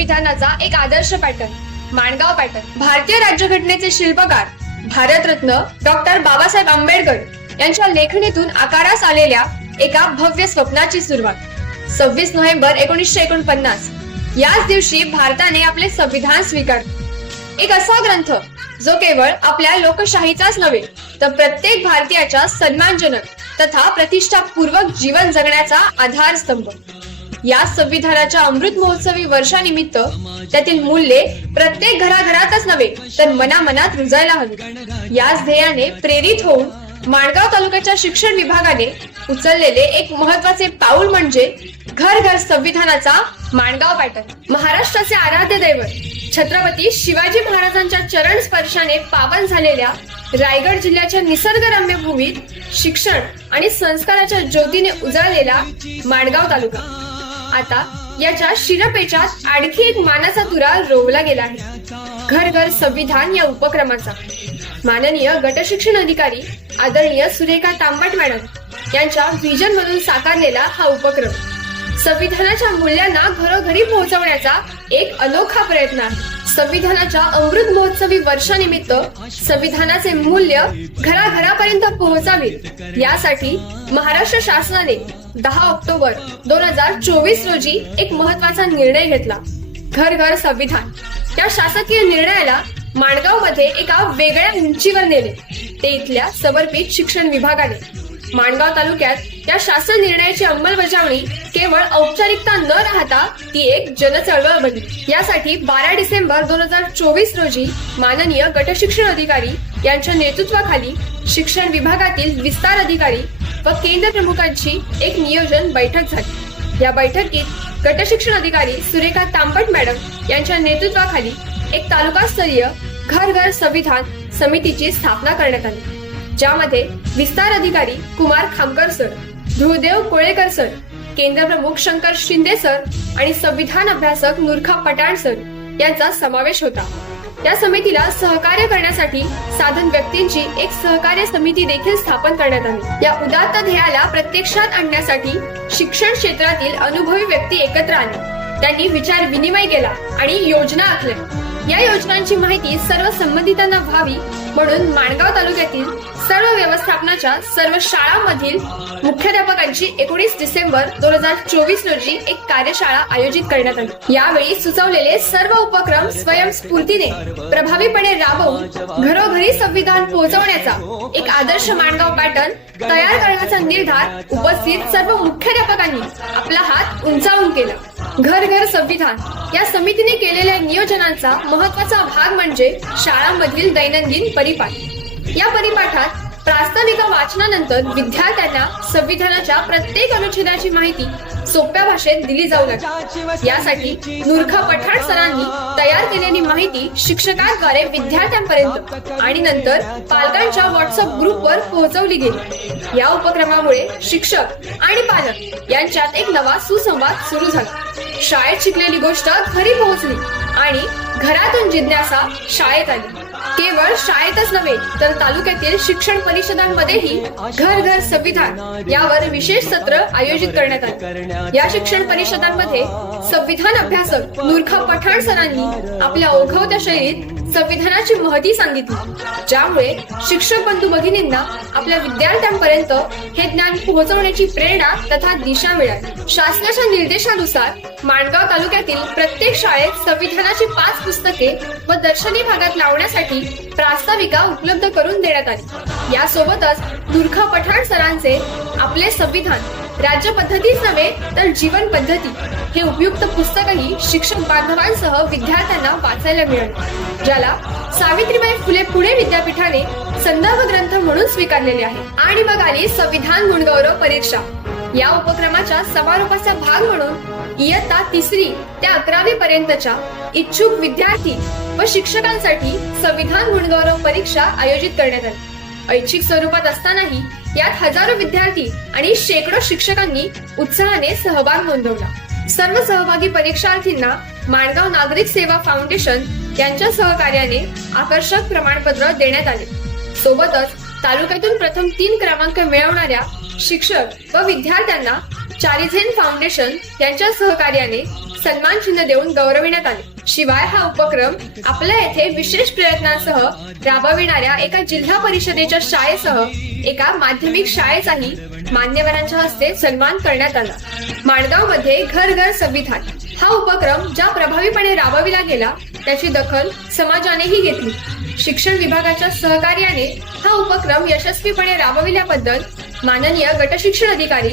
संविधानाचा एक आदर्श pattern Mangaon pattern भारतीय राज्यघटनेचे शिल्पकार भारतरत्न डॉक्टर बाबासाहेब आंबेडकर यांच्या लेखणीतून आकारास आलेल्या एका भव्य स्वप्नाची सुरुवात सव्वीस नोव्हेंबर एकोणीसशे एकोणपन्नास याच दिवशी भारताने आपले संविधान स्वीकार एक असा ग्रंथ जो केवळ आपल्या लोकशाहीचाच नव्हे तर प्रत्येक भारतीयाच्या सन्मानजनक तथा प्रतिष्ठापूर्वक जीवन जगण्याचा आधारस्तंभ या संविधानाच्या अमृत महोत्सवी वर्षानिमित्त त्यातील मूल्ये प्रत्येक घराघरातच नव्हे तर मनामनात रुजायला हवी याच ध्येयाने प्रेरित होऊन माणगाव तालुक्याच्या शिक्षण विभागाने उचललेले एक महत्वाचे पाऊल म्हणजे घर घर संविधानाचा माणगाव पॅटर्न महाराष्ट्राचे आराध्य दैवत छत्रपती शिवाजी महाराजांच्या चरण स्पर्शाने पावन झालेल्या रायगड जिल्ह्याच्या निसर्गरम्य भूमीत शिक्षण आणि संस्काराच्या ज्योतीने उजळलेला माणगाव तालुका आता याच्या शिरपेचात आणखी एक मानाचा तुरा रोवला गेला आहे घर घर संविधान या उपक्रमाचा माननीय गटशिक्षण अधिकारी आदरणीय सुरेखा तांबट मॅडम यांच्या व्हिजन मधून साकारलेला हा उपक्रम संविधानाच्या मूल्यांना घरोघरी पोहोचवण्याचा एक अनोखा प्रयत्न आहे संविधानाच्या अमृत महोत्सवी वर्षानिमित्त संविधानाचे मूल्य घराघरापर्यंत पोहोचावे यासाठी महाराष्ट्र शासनाने दहा ऑक्टोबर दोन हजार चोवीस रोजी एक महत्वाचा निर्णय घेतला घर घर संविधान या शासकीय निर्णयाला माणगाव मध्ये एका वेगळ्या उंचीवर नेले ते इथल्या समर्पित शिक्षण विभागाने माणगाव तालुक्यात या शासन निर्णयाची अंमलबजावणी केवळ औपचारिकता न राहता ती एक जनचळवळ बनली यासाठी बारा डिसेंबर दोन हजार चोवीस रोजी माननीय गटशिक्षण अधिकारी यांच्या नेतृत्वाखाली शिक्षण विभागातील विस्तार अधिकारी व केंद्र प्रमुखांची एक नियोजन बैठक झाली या बैठकीत गटशिक्षण अधिकारी सुरेखा तांबट मॅडम यांच्या नेतृत्वाखाली एक तालुकास्तरीय घर घर संविधान समितीची स्थापना करण्यात आली ज्यामध्ये विस्तार अधिकारी कुमार खामकर सर धृदेव कोळेकर सर केंद्र प्रमुख शंकर शिंदे सर आणि संविधान अभ्यासक नुरखा पटाण सर यांचा समावेश होता या समितीला सहकार्य करण्यासाठी साधन व्यक्तींची एक सहकार्य समिती देखील स्थापन करण्यात आली या उदात्त ध्येयाला प्रत्यक्षात आणण्यासाठी शिक्षण क्षेत्रातील अनुभवी व्यक्ती एकत्र आले त्यांनी विचार विनिमय केला आणि योजना आखल्या या योजनांची माहिती सर्व संबंधितांना व्हावी म्हणून माणगाव तालुक्यातील व्यवस्थापनाच्या सर्व शाळांमधील मुख्याध्यापकांची एकोणीस डिसेंबर दोन हजार चोवीस रोजी एक कार्यशाळा आयोजित करण्यात आली यावेळी सुचवलेले सर्व उपक्रम स्वयंस्फूर्तीने प्रभावीपणे राबवून घरोघरी संविधान पोहोचवण्याचा एक आदर्श माणगाव पॅटर्न तयार करण्याचा निर्धार उपस्थित सर्व मुख्याध्यापकांनी आपला हात उंचावून केला घर घर संविधान या समितीने केलेल्या नियोजनांचा महत्वाचा भाग म्हणजे शाळांमधील दैनंदिन परिपाठ या परिपाठात प्रास्ताविका वाचनानंतर विद्यार्थ्यांना संविधानाच्या प्रत्येक अनुच्छेदाची माहिती सोप्या भाषेत दिली जाऊ यासाठी नूरखा पठाण सरांनी तयार केलेली माहिती शिक्षकांद्वारे विद्यार्थ्यांपर्यंत आणि नंतर पालकांच्या व्हॉट्सअप ग्रुपवर पोहोचवली गेली या उपक्रमामुळे शिक्षक आणि पालक यांच्यात एक नवा सुसंवाद सुरू झाला शाळेत शिकलेली गोष्ट घरी पोहोचली आणि घरातून जिज्ञासा शाळेत आली केवळ शाळेतच नव्हे तर तालुक्यातील शिक्षण परिषदांमध्येही घर घर संविधान यावर विशेष सत्र आयोजित करण्यात आले या शिक्षण परिषदांमध्ये संविधान अभ्यासक नूरखा पठाण सरांनी आपल्या ओघवत्या शैलीत संविधानाची महती सांगितली ज्यामुळे शिक्षक बंधू भगिनींना आपल्या विद्यार्थ्यांपर्यंत हे ज्ञान पोहोचवण्याची प्रेरणा तथा दिशा मिळाली शासनाच्या निर्देशानुसार माणगाव तालुक्यातील प्रत्येक शाळेत संविधानाची पाच पुस्तके व दर्शनी भागात लावण्यासाठी करण्यासाठी प्रास्ताविका उपलब्ध करून देण्यात आली यासोबतच दुर्खा पठाण सरांचे आपले संविधान राज्य पद्धतीच नव्हे तर जीवन पद्धती हे उपयुक्त पुस्तकही शिक्षक बांधवांसह विद्यार्थ्यांना वाचायला मिळत ज्याला सावित्रीबाई फुले पुणे विद्यापीठाने संदर्भ ग्रंथ म्हणून स्वीकारलेले आहे आणि मग आली संविधान गुणगौरव परीक्षा या उपक्रमाच्या समारोपाचा भाग म्हणून इयत्ता तिसरी ते अकरावी पर्यंतच्या इच्छुक विद्यार्थी व शिक्षकांसाठी संविधान गुणगौरव परीक्षा आयोजित करण्यात आली ऐच्छिक स्वरूपात असतानाही यात हजारो विद्यार्थी आणि शेकडो शिक्षकांनी उत्साहाने सहभाग नोंदवला सर्व सहभागी परीक्षार्थींना माणगाव नागरिक सेवा फाउंडेशन यांच्या सहकार्याने आकर्षक प्रमाणपत्र देण्यात आले सोबतच तालुक्यातून प्रथम तीन क्रमांक मिळवणाऱ्या शिक्षक व विद्यार्थ्यांना चारिझेन फाउंडेशन यांच्या सहकार्याने सन्मान चिन्ह देऊन गौरविण्यात आले शिवाय हा उपक्रम आपल्या येथे विशेष प्रयत्नांसह राबविणाऱ्या एका जिल्हा परिषदेच्या शाळेसह एका माध्यमिक शाळेचाही मान्यवरांच्या हस्ते सन्मान करण्यात आला माणगाव मध्ये घर घर संविधान हा उपक्रम ज्या प्रभावीपणे राबविला गेला त्याची दखल समाजानेही घेतली शिक्षण विभागाच्या सहकार्याने हा उपक्रम यशस्वीपणे राबविल्याबद्दल माननीय गटशिक्षण अधिकारी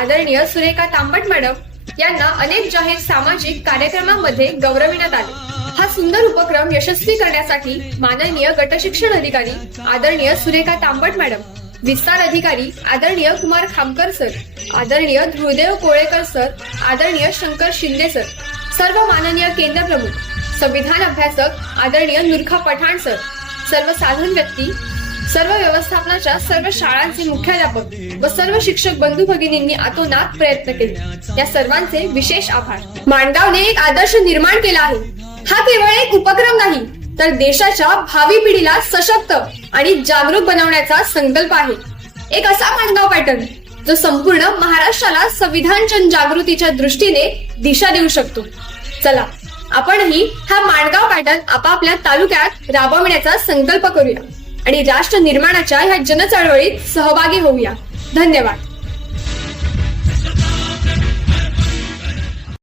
आदरणीय सुरेखा तांबट मॅडम यांना अनेक जाहीर सामाजिक कार्यक्रमांमध्ये गौरविण्यात आले हा सुंदर उपक्रम यशस्वी करण्यासाठी माननीय गटशिक्षण अधिकारी आदरणीय सुरेखा तांबट मॅडम विस्तार अधिकारी आदरणीय कुमार खामकर सर आदरणीय धृदेव कोळेकर सर आदरणीय शंकर शिंदे सर सर्व माननीय केंद्र प्रमुख संविधान अभ्यासक आदरणीय नुरखा पठाण सर सर्व साधन व्यक्ती सर्व व्यवस्थापनाच्या सर्व शाळांचे मुख्याध्यापक व सर्व शिक्षक बंधू भगिनींनी आतोनात प्रयत्न केले या सर्वांचे विशेष आभार माणगावने एक आदर्श निर्माण केला आहे हा केवळ एक उपक्रम नाही तर देशाच्या भावी पिढीला सशक्त आणि जागरूक बनवण्याचा संकल्प आहे एक असा माणगाव पॅटर्न जो संपूर्ण महाराष्ट्राला संविधान जनजागृतीच्या दृष्टीने दिशा देऊ शकतो चला आपणही हा माणगाव पॅटर्न आपापल्या तालुक्यात राबवण्याचा संकल्प करूया आणि राष्ट्र निर्माणाच्या ह्या जनचळवळीत सहभागी होऊया धन्यवाद